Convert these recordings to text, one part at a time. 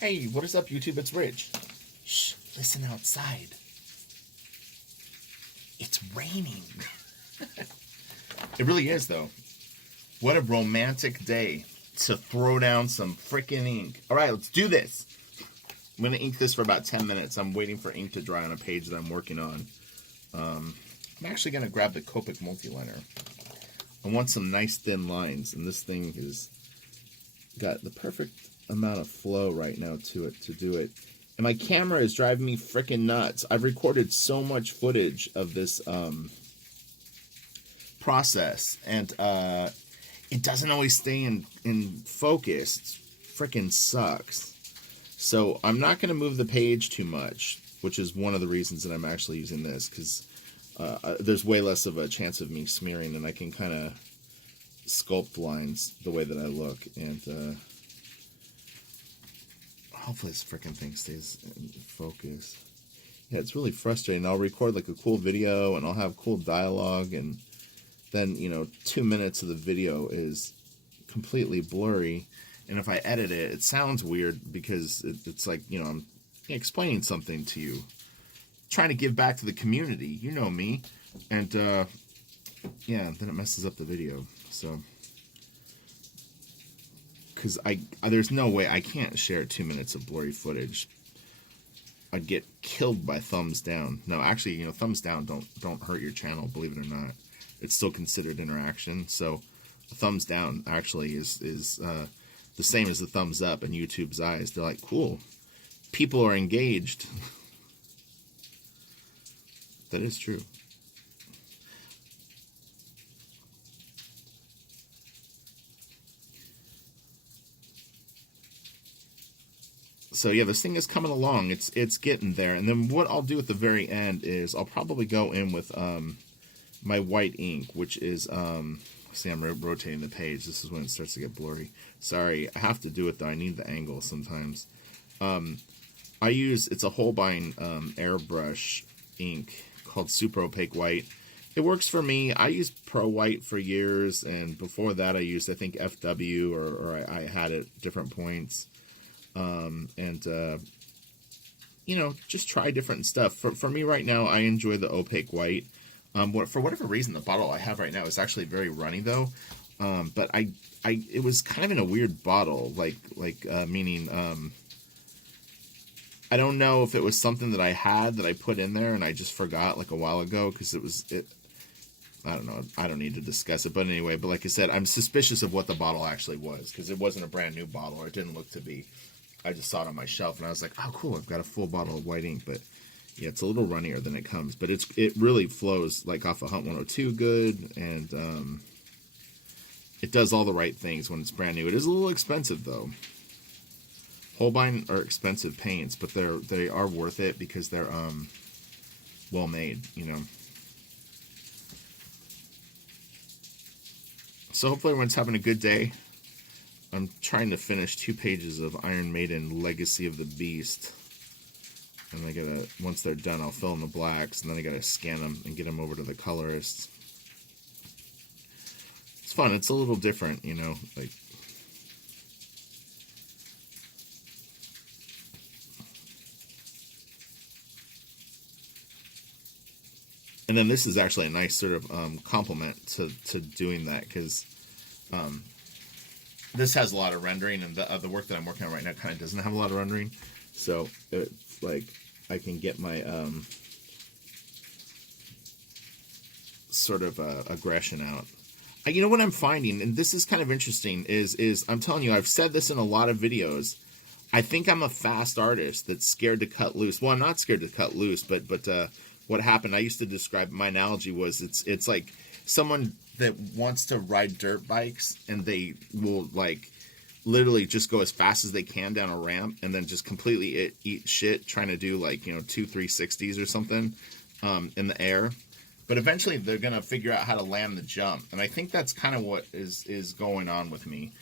Hey, what is up, YouTube? It's Rich. Shh, listen outside. It's raining. It really is, though. What a romantic day to throw down some freaking ink. All right, let's do this. I'm going to ink this for about 10 minutes. I'm waiting for ink to dry on a page that I'm working on. I'm actually going to grab the Copic multiliner. I want some nice thin lines, and this thing has got the perfect amount of flow right now to it to do it. And my camera is driving me freaking nuts. I've recorded so much footage of this process, and it doesn't always stay in focus. It freaking sucks. So I'm not going to move the page too much, which is one of the reasons that I'm actually using this, because there's way less of a chance of me smearing, and I can kind of sculpt lines the way that I look, and hopefully this freaking thing stays in focus. Yeah, it's really frustrating. I'll record like a cool video, and I'll have cool dialogue, and then, 2 minutes of the video is completely blurry, and if I edit it, it sounds weird because it's like, I'm explaining something to you, trying to give back to the community, you know me, and yeah, then it messes up the video. So, because there's no way I can't share 2 minutes of blurry footage. I'd get killed by thumbs down. No, actually, thumbs down don't hurt your channel, believe it or not. It's still considered interaction. So a thumbs down actually is the same as the thumbs up in YouTube's eyes. They're like, cool, people are engaged. That is true. So yeah, this thing is coming along. It's getting there. And then what I'll do at the very end is I'll probably go in with my white ink, which is see, I'm rotating the page. This is when it starts to get blurry. Sorry, I have to do it though. I need the angle sometimes. It's a Holbein airbrush ink called Super Opaque White. It works for me. I used Pro White for years, and before that I used, I think, FW, or I had it at different points. Just try different stuff. For me right now, I enjoy the opaque white. For whatever reason, the bottle I have right now is actually very runny though. But it was kind of in a weird bottle, meaning, I don't know if it was something that I had that I put in there and I just forgot like a while ago, because I don't know. I don't need to discuss it, but anyway, but like I said, I'm suspicious of what the bottle actually was, because it wasn't a brand new bottle, or it didn't look to be. I just saw it on my shelf, and I was like, oh, cool, I've got a full bottle of white ink. But yeah, it's a little runnier than it comes, but it really flows like off a Hunt 102 good, and it does all the right things when it's brand new. It is a little expensive though. Holbein are expensive paints, but they are worth it because they're well made, So hopefully everyone's having a good day. I'm trying to finish 2 pages of Iron Maiden Legacy of the Beast. And once they're done, I'll fill in the blacks, and then I gotta scan them and get them over to the colorists. It's fun. It's a little different, like. And then this is actually a nice sort of complement to doing that, because this has a lot of rendering, and the work that I'm working on right now kind of doesn't have a lot of rendering. So it's like I can get my sort of aggression out. What I'm finding, and this is kind of interesting, is I'm telling you, I've said this in a lot of videos. I think I'm a fast artist that's scared to cut loose. Well, I'm not scared to cut loose, but what happened, I used to describe, my analogy was, it's like someone that wants to ride dirt bikes, and they will like literally just go as fast as they can down a ramp, and then just completely eat shit trying to do like 2 360s or something in the air. But eventually they're gonna figure out how to land the jump, and I think that's kind of what is going on with me,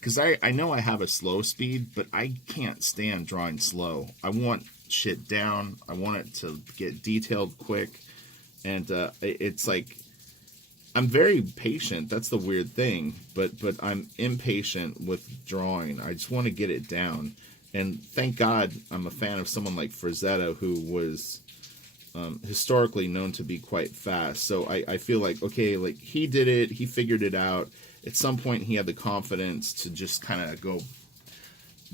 because I know I have a slow speed, but I can't stand drawing slow. I want shit down. I want it to get detailed quick, and it's like I'm very patient. That's the weird thing, but I'm impatient with drawing. I just want to get it down, And thank God I'm a fan of someone like Frazetta, who was historically known to be quite fast. So I feel like, okay, like he did it, he figured it out. At some point, he had the confidence to just kind of go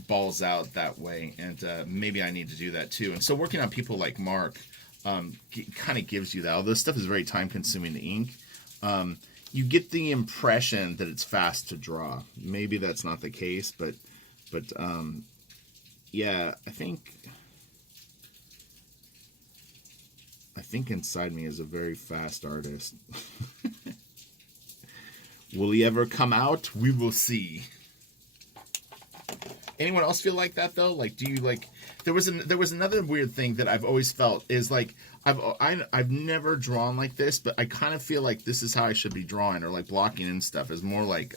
balls out that way, and maybe I need to do that too. And so working on people like Marc kind of gives you that. Although this stuff is very time consuming to ink, you get the impression that it's fast to draw. Maybe that's not the case, but yeah, I think inside me is a very fast artist. Will he ever come out? We will see. Anyone else feel like that though? Like, do you like? There was another weird thing that I've always felt is like I've never drawn like this, but I kind of feel like this is how I should be drawing, or like blocking and stuff is more like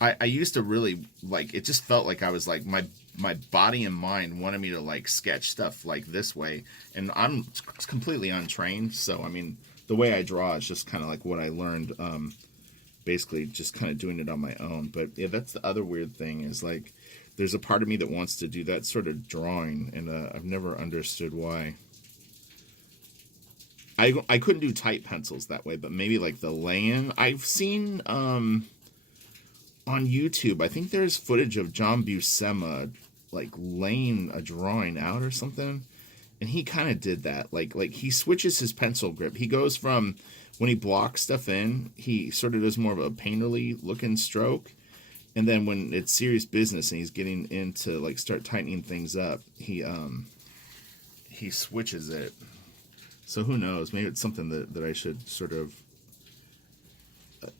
I used to really like, it just felt like I was like my body and mind wanted me to like sketch stuff like this way, and I'm completely untrained. So I mean, the way I draw is just kind of like what I learned, basically just kind of doing it on my own. But yeah, that's the other weird thing is like there's a part of me that wants to do that sort of drawing, and I've never understood why. I couldn't do tight pencils that way, but maybe like the lay-in. I've seen on YouTube, I think there's footage of John Buscema like laying a drawing out or something, and he kind of did that. Like he switches his pencil grip. He goes from, when he blocks stuff in, he sort of does more of a painterly looking stroke, and then when it's serious business and he's getting into like start tightening things up, he switches it. So who knows? Maybe it's something that I should sort of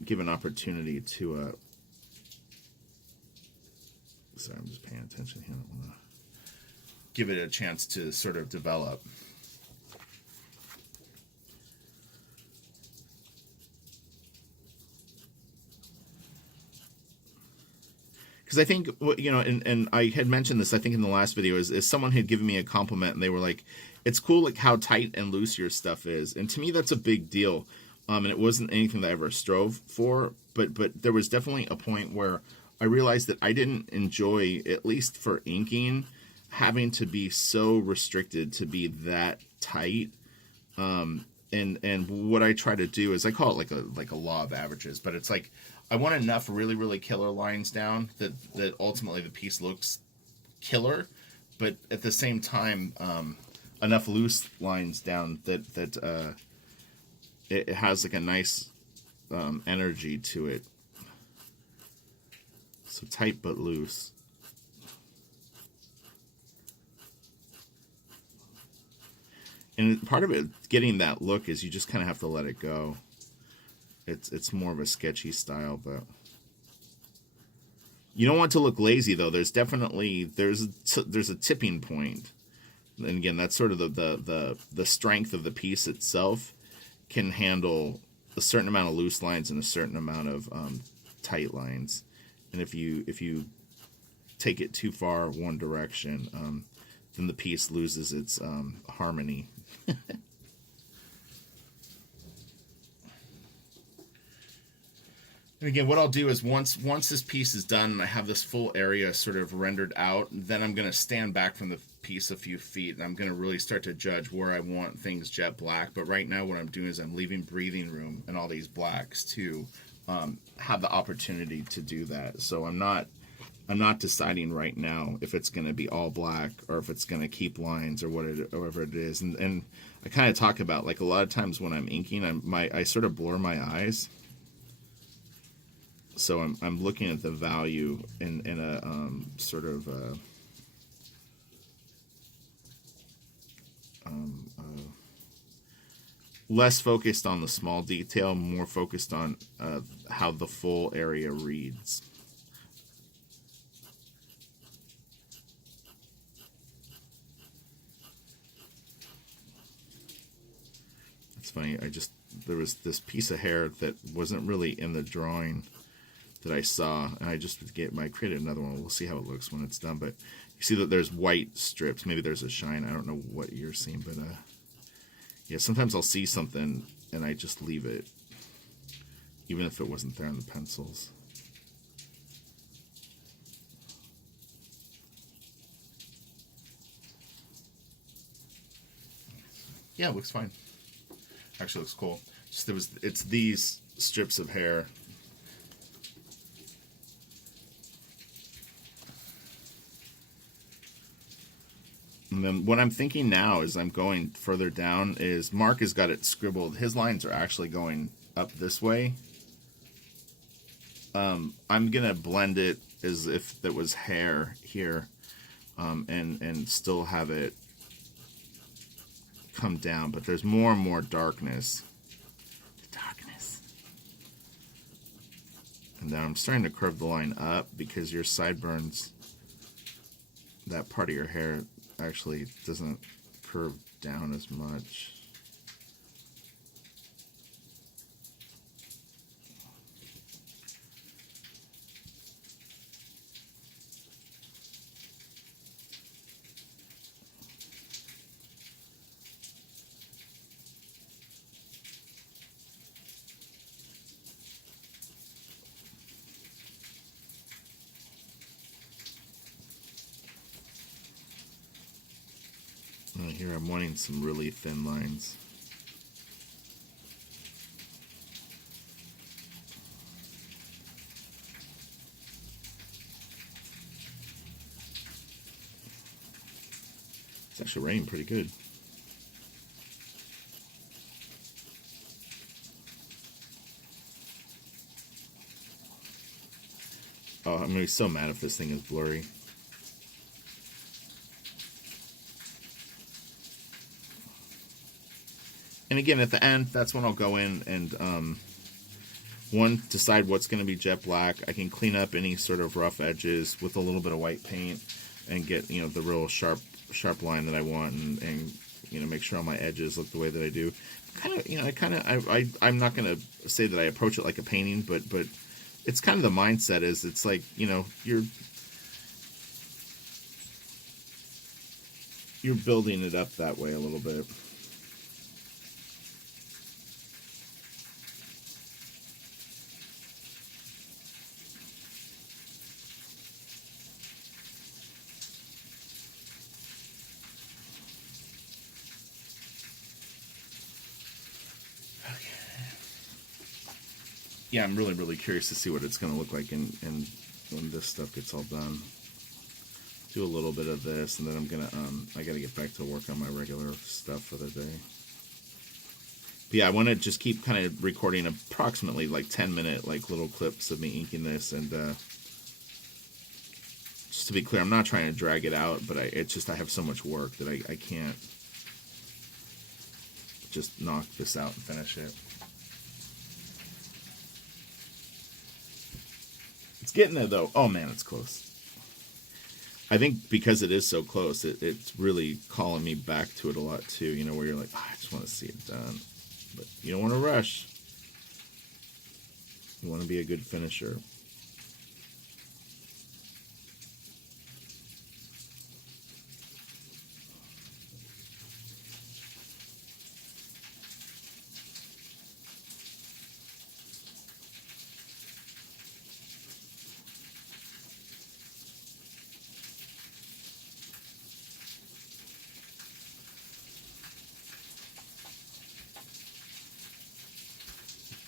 give an opportunity to. Sorry, I'm just paying attention here. I don't want to give it a chance to sort of develop. Because I think, you know, and I had mentioned this, I think in the last video, is someone had given me a compliment, and they were like, it's cool like how tight and loose your stuff is. And to me, that's a big deal. And it wasn't anything that I ever strove for, but there was definitely a point where I realized that I didn't enjoy, at least for inking, having to be so restricted to be that tight. And what I try to do is, I call it like a law of averages, but it's like I want enough really, really killer lines down that ultimately the piece looks killer, but at the same time, enough loose lines down that it has like a nice energy to it. So tight but loose. And part of it, getting that look, is you just kind of have to let it go. It's more of a sketchy style, but you don't want to look lazy though. There's definitely there's a tipping point, and again, that's sort of the strength of the piece itself can handle a certain amount of loose lines and a certain amount of tight lines. And if you take it too far one direction, then the piece loses its harmony. And again, what I'll do is once this piece is done and I have this full area sort of rendered out, then I'm going to stand back from the piece a few feet, and I'm going to really start to judge where I want things jet black. But right now what I'm doing is I'm leaving breathing room in all these blacks to have the opportunity to do that. So I'm not deciding right now if it's going to be all black or if it's going to keep lines or whatever it is. And I kind of talk about, like, a lot of times when I'm inking, I sort of blur my eyes. So I'm looking at the value in a sort of less focused on the small detail, more focused on how the full area reads. It's funny, there was this piece of hair that wasn't really in the drawing that I saw, and I created another one. We'll see how it looks when it's done, but you see that there's white strips. Maybe there's a shine. I don't know what you're seeing, but yeah, sometimes I'll see something and I just leave it, even if it wasn't there on the pencils. Yeah, it looks fine. Actually looks cool. Just it's these strips of hair. And then what I'm thinking now is I'm going further down is Mark has got it scribbled. His lines are actually going up this way. I'm going to blend it as if there was hair here, and still have it come down. But there's more and more darkness. And then I'm starting to curve the line up because your sideburns, that part of your hair actually doesn't curve down as much. Here I'm wanting some really thin lines. It's actually raining pretty good. Oh, I'm going to be so mad if this thing is blurry. And again, at the end, that's when I'll go in and, decide what's going to be jet black. I can clean up any sort of rough edges with a little bit of white paint and get, the real sharp line that I want, and make sure all my edges look the way that I do. I'm not going to say that I approach it like a painting, but it's kind of the mindset is it's like, you're building it up that way a little bit. Yeah, I'm really, really curious to see what it's going to look like and when this stuff gets all done. Do a little bit of this, and then I'm going to, I got to get back to work on my regular stuff for the day. But yeah, I want to just keep kind of recording approximately like 10-minute like little clips of me inking this, and just to be clear, I'm not trying to drag it out, but it's just I have so much work that I can't just knock this out and finish it. It's getting there, though. Oh, man, it's close. I think because it is so close, it's really calling me back to it a lot, too. Where you're like, oh, I just want to see it done. But you don't want to rush. You want to be a good finisher.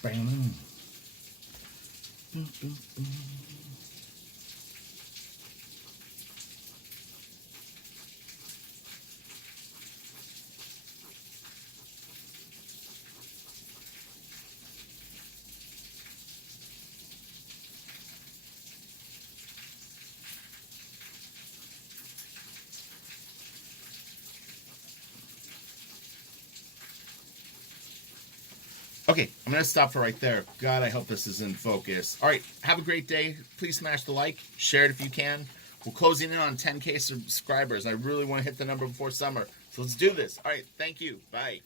Bam. Okay, I'm going to stop for right there. God, I hope this is in focus. All right, have a great day. Please smash the like. Share it if you can. We're closing in on 10K subscribers. I really want to hit the number before summer. So let's do this. All right, thank you. Bye.